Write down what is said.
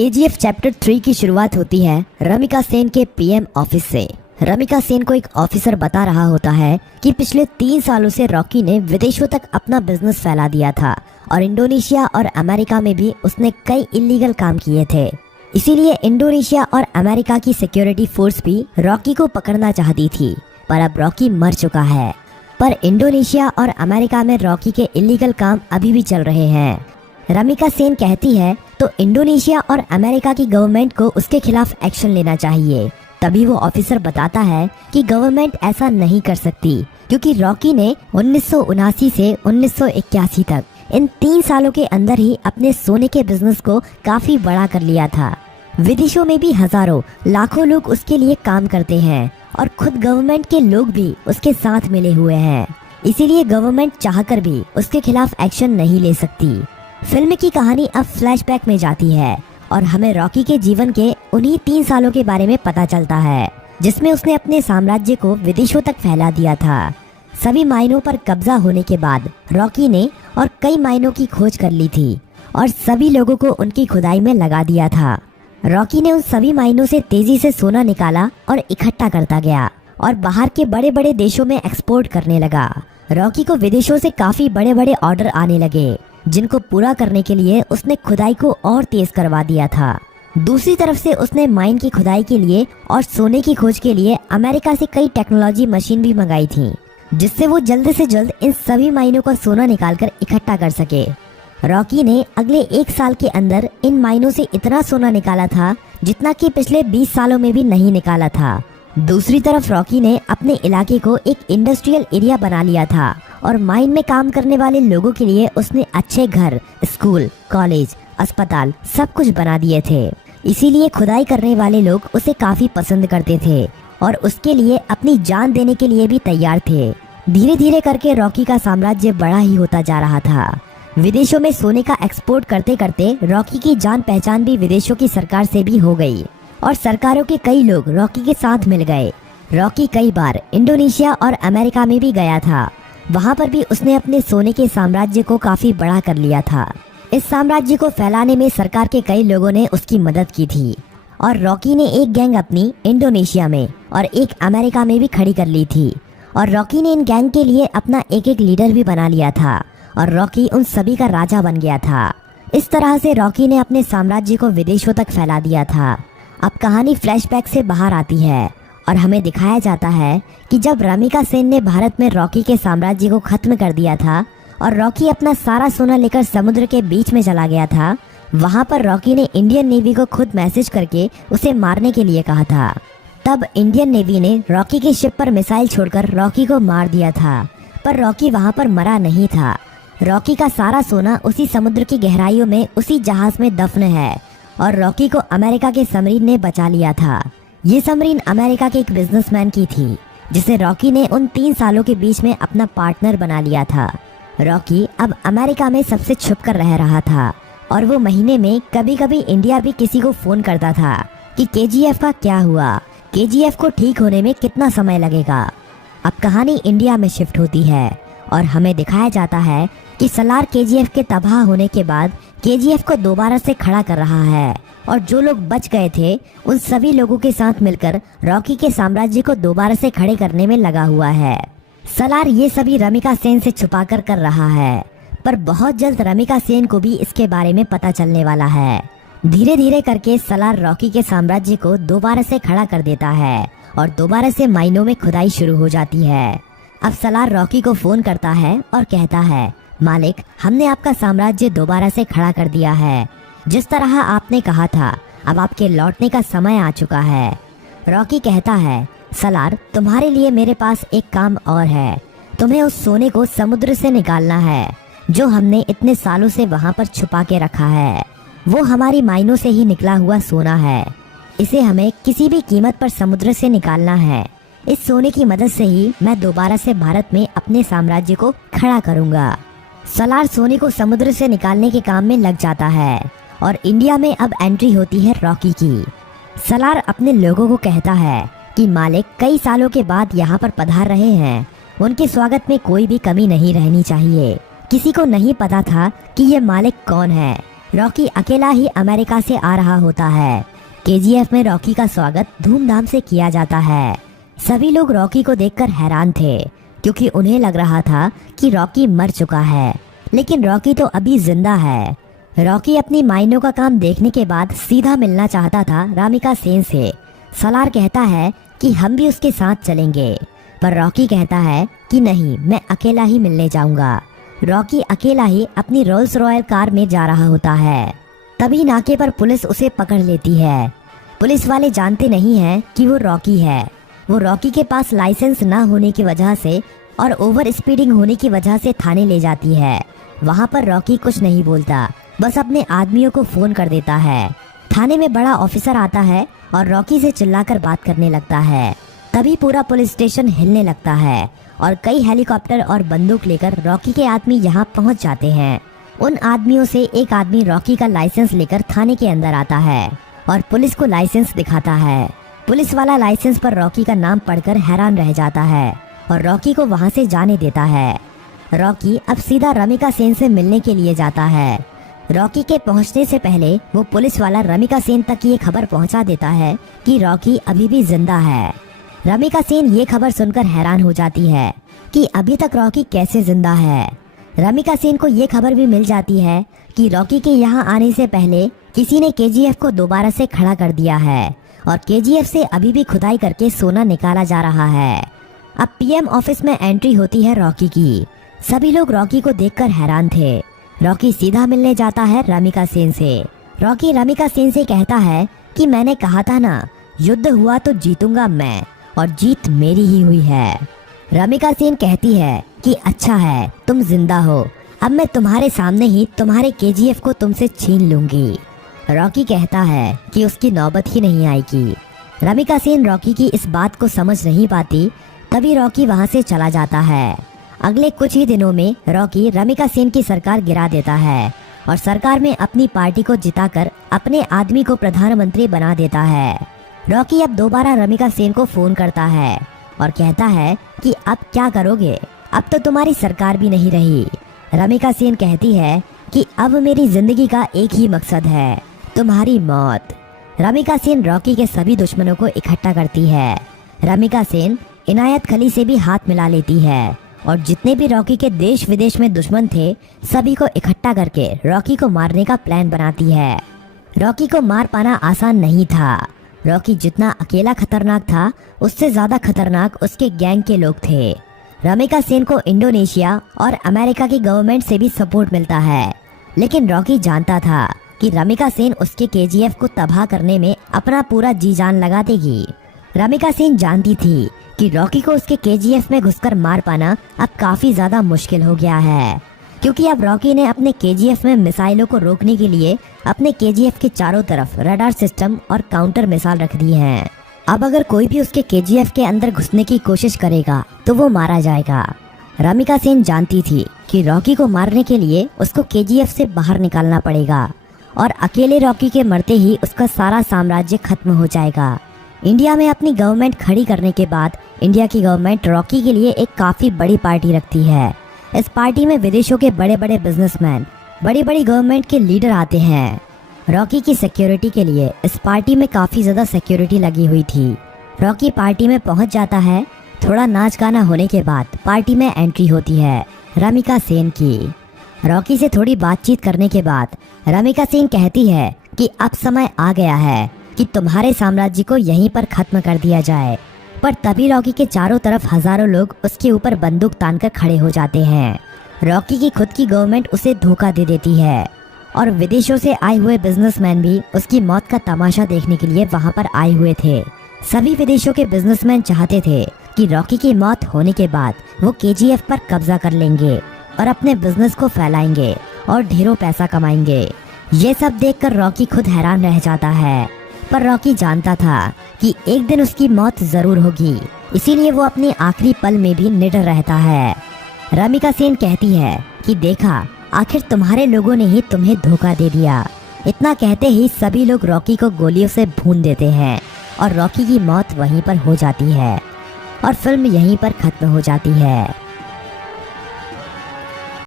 KGF chapter 3 की शुरुआत होती है रमिका सेन के पीएम ऑफिस से। रमिका सेन को एक ऑफिसर बता रहा होता है कि पिछले 3 सालों से रॉकी ने विदेशों तक अपना बिजनेस फैला दिया था और इंडोनेशिया और अमेरिका में भी उसने कई इलीगल काम किए थे। इसीलिए इंडोनेशिया और अमेरिका की सिक्योरिटी फोर्स भी रॉकी को पकड़ना चाहती थी, पर अब रॉकी मर चुका है। पर इंडोनेशिया और अमेरिका में रॉकी के इलीगल काम अभी भी चल रहे हैं। रमिका सेन कहती है तो इंडोनेशिया और अमेरिका की गवर्नमेंट को उसके खिलाफ एक्शन लेना चाहिए। तभी वो ऑफिसर बताता है कि गवर्नमेंट ऐसा नहीं कर सकती, क्योंकि रॉकी ने 1979 से 1981 तक इन 3 सालों के अंदर ही अपने सोने के बिजनेस को काफी बड़ा कर लिया था। विदेशों में भी हजारों लाखों लोग उसके लिए काम करते हैं और खुद गवर्नमेंट के लोग भी उसके साथ मिले हुए हैं। इसीलिए गवर्नमेंट चाहकर भी उसके खिलाफ एक्शन नहीं ले सकती। फिल्म की कहानी अब फ्लैशबैक में जाती है और हमें रॉकी के जीवन के उन्हीं 3 सालों के बारे में पता चलता है, जिसमें उसने अपने साम्राज्य को विदेशों तक फैला दिया था। सभी माइनों पर कब्जा होने के बाद रॉकी ने और कई माइनों की खोज कर ली थी और सभी लोगों को उनकी खुदाई में लगा दिया था। रॉकी ने उन सभी माइनों से तेजी से सोना निकाला और इकट्ठा करता गया और बाहर के बड़े बड़े देशों में एक्सपोर्ट करने लगा। रॉकी को विदेशों से काफी बड़े बड़े ऑर्डर आने लगे, जिनको पूरा करने के लिए उसने खुदाई को और तेज करवा दिया था। दूसरी तरफ से उसने माइन की खुदाई के लिए और सोने की खोज के लिए अमेरिका से कई टेक्नोलॉजी मशीन भी मंगाई थी, जिससे वो जल्द से जल्द इन सभी माइनों का सोना निकालकर इकट्ठा कर सके। रॉकी ने अगले 1 साल के अंदर इन माइनों से इतना सोना निकाला था जितना कि पिछले 20 सालों में भी नहीं निकाला था। दूसरी तरफ रॉकी ने अपने इलाके को एक इंडस्ट्रियल एरिया बना लिया था और माइन में काम करने वाले लोगों के लिए उसने अच्छे घर, स्कूल, कॉलेज, अस्पताल सब कुछ बना दिए थे। इसीलिए खुदाई करने वाले लोग उसे काफी पसंद करते थे और उसके लिए अपनी जान देने के लिए भी तैयार थे। धीरे धीरे करके रॉकी का साम्राज्य बड़ा ही होता जा रहा था। विदेशों में सोने का एक्सपोर्ट करते करते रॉकी की जान पहचान भी विदेशों की सरकार से भी हो गई और सरकारों के कई लोग रॉकी के साथ मिल गए। रॉकी कई बार इंडोनेशिया और अमेरिका में भी गया था। वहाँ पर भी उसने अपने सोने के साम्राज्य को काफी बड़ा कर लिया था। इस साम्राज्य को फैलाने में सरकार के कई लोगों ने उसकी मदद की थी और रॉकी ने एक गैंग अपनी इंडोनेशिया में और एक अमेरिका में भी खड़ी कर ली थी और रॉकी ने इन गैंग के लिए अपना एक एक लीडर भी बना लिया था और रॉकी उन सभी का राजा बन गया था। इस तरह से रॉकी ने अपने साम्राज्य को विदेशों तक फैला दिया था। अब कहानी फ्लैशबैक से बाहर आती है और हमें दिखाया जाता है कि जब रमिका सेन ने भारत में रॉकी के साम्राज्य को खत्म कर दिया था और रॉकी अपना सारा सोना लेकर समुद्र के बीच में चला गया था, वहाँ पर रॉकी ने इंडियन नेवी को खुद मैसेज करके उसे मारने के लिए कहा था। तब इंडियन नेवी ने रॉकी की शिप पर मिसाइल छोड़कर रॉकी को मार दिया था, पर रॉकी वहाँ पर मरा नहीं था। रॉकी का सारा सोना उसी समुद्र की गहराइयों में उसी जहाज में दफन है और रॉकी को अमेरिका के सबमरीन ने बचा लिया था। ये सबमरीन अमेरिका के एक बिजनेसमैन की थी, जिसे रॉकी ने उन 3 सालों के बीच में अपना पार्टनर बना लिया था। रॉकी अब अमेरिका में सबसे छुप कर रह रहा था और वो महीने में कभी कभी इंडिया भी किसी को फोन करता था कि केजीएफ का क्या हुआ, केजीएफ को ठीक होने में कितना समय लगेगा। अब कहानी इंडिया में शिफ्ट होती है और हमें दिखाया जाता है कि सलार केजीएफ के तबाह होने के बाद केजीएफ को दोबारा से खड़ा कर रहा है और जो लोग बच गए थे उन सभी लोगों के साथ मिलकर रॉकी के साम्राज्य को दोबारा से खड़े करने में लगा हुआ है। सलार ये सभी रमिका सेन से छुपाकर कर रहा है, पर बहुत जल्द रमिका सेन को भी इसके बारे में पता चलने वाला है। धीरे धीरे करके सलार रॉकी के साम्राज्य को दोबारा से खड़ा कर देता है और दोबारा से माइनों में खुदाई शुरू हो जाती है। अब सलार रॉकी को फोन करता है और कहता है, मालिक, हमने आपका साम्राज्य दोबारा से खड़ा कर दिया है। जिस तरह आपने कहा था, अब आपके लौटने का समय आ चुका है। रॉकी कहता है, सलार, तुम्हारे लिए मेरे पास एक काम और है। तुम्हें उस सोने को समुद्र से निकालना है जो हमने इतने सालों से वहाँ पर छुपा के रखा है। वो हमारी माइनों से ही निकला हुआ सोना है। इसे हमें किसी भी कीमत पर समुद्र से निकालना है। इस सोने की मदद से ही मैं दोबारा से भारत में अपने साम्राज्य को खड़ा करूँगा। सलार सोने को समुद्र से निकालने के काम में लग जाता है और इंडिया में अब एंट्री होती है रॉकी की। सलार अपने लोगों को कहता है कि मालिक कई सालों के बाद यहाँ पर पधार रहे हैं, उनके स्वागत में कोई भी कमी नहीं रहनी चाहिए। किसी को नहीं पता था कि ये मालिक कौन है। रॉकी अकेला ही अमेरिका से आ रहा होता है। केजीएफ में रॉकी का स्वागत धूमधाम से किया जाता है। सभी लोग रॉकी को देखकर हैरान थे क्योंकि उन्हें लग रहा था कि रॉकी मर चुका है, लेकिन रॉकी तो अभी जिंदा है। रॉकी अपनी माइनों का काम देखने के बाद सीधा मिलना चाहता था रामिका सेन से। सलार कहता है कि हम भी उसके साथ चलेंगे, पर रॉकी कहता है कि नहीं, मैं अकेला ही मिलने जाऊंगा। रॉकी अकेला ही अपनी रोल्स रॉयल कार में जा रहा होता है। तभी नाके पर पुलिस उसे पकड़ लेती है। पुलिस वाले जानते नहीं हैं कि वो रॉकी है। वो रॉकी के पास लाइसेंस ना होने की वजह से और ओवर स्पीडिंग होने की वजह से थाने ले जाती है। वहाँ पर रॉकी कुछ नहीं बोलता, बस अपने आदमियों को फोन कर देता है। थाने में बड़ा ऑफिसर आता है और रॉकी से चिल्लाकर बात करने लगता है। तभी पूरा पुलिस स्टेशन हिलने लगता है और कई हेलीकॉप्टर और बंदूक लेकर रॉकी के आदमी यहाँ पहुँच जाते हैं। उन आदमियों से एक आदमी रॉकी का लाइसेंस लेकर थाने के अंदर आता है और पुलिस को लाइसेंस दिखाता है। पुलिस वाला लाइसेंस पर रॉकी का नाम पढ़कर हैरान रह जाता है और रॉकी को वहाँ से जाने देता है। रॉकी अब सीधा रमिका सेन से मिलने के लिए जाता है। रॉकी के पहुंचने से पहले वो पुलिस वाला रमिका सेन तक ये खबर पहुंचा देता है कि रॉकी अभी भी जिंदा है। रमिका सेन ये खबर सुनकर हैरान हो जाती है कि अभी तक रॉकी कैसे जिंदा है। रमिका सेन को ये खबर भी मिल जाती है कि रॉकी के यहाँ आने से पहले किसी ने केजीएफ को दोबारा से खड़ा कर दिया है और केजीएफ से अभी भी खुदाई करके सोना निकाला जा रहा है। अब पीएम ऑफिस में एंट्री होती है रॉकी की। सभी लोग रॉकी को देखकर हैरान थे। रॉकी सीधा मिलने जाता है रमिका सेन से। रॉकी रमिका सेन से कहता है कि मैंने कहा था ना, युद्ध हुआ तो जीतूंगा मैं, और जीत मेरी ही हुई है। रमिका सेन कहती है कि अच्छा है, तुम जिंदा हो, अब मैं तुम्हारे सामने ही तुम्हारे केजीएफ को तुमसे छीन लूंगी। रॉकी कहता है कि उसकी नौबत ही नहीं आएगी। रमिका सेन रॉकी की इस बात को समझ नहीं पाती। तभी रॉकी वहाँ से चला जाता है। अगले कुछ ही दिनों में रॉकी रमिका सेन की सरकार गिरा देता है और सरकार में अपनी पार्टी को जिताकर अपने आदमी को प्रधानमंत्री बना देता है। रॉकी अब दोबारा रमिका सेन को फोन करता है और कहता है कि अब क्या करोगे, अब तो तुम्हारी सरकार भी नहीं रही। रमिका सेन कहती है कि अब मेरी जिंदगी का एक ही मकसद है, तुम्हारी मौत। रमिका सेन रॉकी के सभी दुश्मनों को इकट्ठा करती है। रमिका सेन इनायत खली से भी हाथ मिला लेती है और जितने भी रॉकी के देश विदेश में दुश्मन थे सभी को इकट्ठा करके रॉकी को मारने का प्लान बनाती है। रॉकी को मार पाना आसान नहीं था। रॉकी जितना अकेला खतरनाक था उससे ज्यादा खतरनाक उसके गैंग के लोग थे। रमिका सेन को इंडोनेशिया और अमेरिका की गवर्नमेंट से भी सपोर्ट मिलता है, लेकिन रॉकी जानता था कि रमिका सेन उसके केजीएफ को तबाह करने में अपना पूरा जी जान लगा देगी। रमिका सेन जानती थी कि रॉकी को उसके केजीएफ में घुसकर मार पाना अब काफी ज्यादा मुश्किल हो गया है, क्योंकि अब रॉकी ने अपने केजीएफ में मिसाइलों को रोकने के लिए अपने केजीएफ के चारों तरफ रडार सिस्टम और काउंटर मिसाइल रख दी हैं। अब अगर कोई भी उसके केजीएफ के अंदर घुसने की कोशिश करेगा तो वो मारा जाएगा। रमिका सेन जानती थी कि रॉकी को मारने के लिए उसको केजीएफ से बाहर निकालना पड़ेगा और अकेले रॉकी के मरते ही उसका सारा साम्राज्य खत्म हो जाएगा। इंडिया में अपनी गवर्नमेंट खड़ी करने के बाद इंडिया की गवर्नमेंट रॉकी के लिए एक काफी बड़ी पार्टी रखती है। इस पार्टी में विदेशों के बड़े बड़े बिजनेसमैन, बड़ी बड़ी गवर्नमेंट के लीडर आते हैं। रॉकी की सिक्योरिटी के लिए इस पार्टी में काफी ज्यादा सिक्योरिटी लगी हुई थी। रॉकी पार्टी में पहुंच जाता है। थोड़ा नाच गाना होने के बाद पार्टी में एंट्री होती है रमिका सेन की। रॉकी से थोड़ी बातचीत करने के बाद रमिका सेन कहती है कि अब समय आ गया है कि तुम्हारे साम्राज्य को यहीं पर खत्म कर दिया जाए। पर तभी रॉकी के चारों तरफ हजारों लोग उसके ऊपर बंदूक तानकर खड़े हो जाते हैं। रॉकी की खुद की गवर्नमेंट उसे धोखा दे देती है और विदेशों से आए हुए बिजनेसमैन भी उसकी मौत का तमाशा देखने के लिए वहां पर आए हुए थे। सभी विदेशों के बिजनेसमैन चाहते थे कि रॉकी की मौत होने के बाद वो केजीएफ पर कब्जा कर लेंगे और अपने बिजनेस को फैलाएंगे और ढेरों पैसा कमाएंगे। ये सब देखकर रॉकी खुद हैरान रह जाता है, पर रॉकी जानता था कि एक दिन उसकी मौत जरूर होगी, इसीलिए वो अपने आखिरी पल में भी निडर रहता है। रमिका सेन कहती है कि देखा, आखिर तुम्हारे लोगों ने ही तुम्हें धोखा दे दिया। इतना कहते ही सभी लोग रॉकी को गोलियों से भून देते हैं और रॉकी की मौत वहीं पर हो जाती है और फिल्म यहीं पर खत्म हो जाती है।